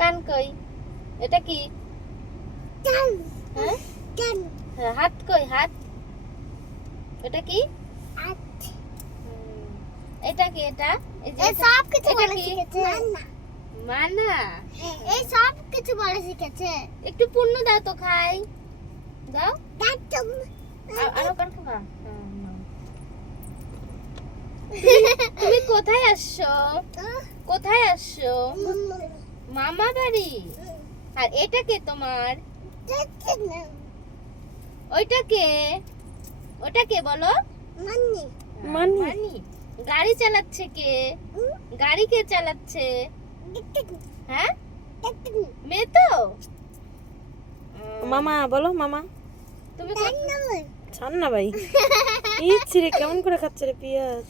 কান কই? এটা কি? কান হ্যাঁ কান হ্যাঁ, হাত কই? হাত এটা কি? আট এটা কি? এটা এই যে এই সব কিছু এটা বলে কি? শিখেছে মানা। এই সব কিছু বলে শিখেছে একটু পূর্ণ দাও তো খাই। দাও। দাঁতম আরো কান খাবা। তুমি কোথায় আসছো? কোথায় আসছো? মামা বাড়ি। আর এটা কে তোমার? ওইটা কে? ওটা কে বলো? মানি মানি। মানি। গাড়ি চালাচ্ছে কে? গাড়ি কে চালাচ্ছে? হ্যাঁ, মেয়ে তো। মামা বলো মামা। তুমি ছাড় না ভাই। ইচ্ছে রে কেমন করে খাচ্ছে রে পিয়াস।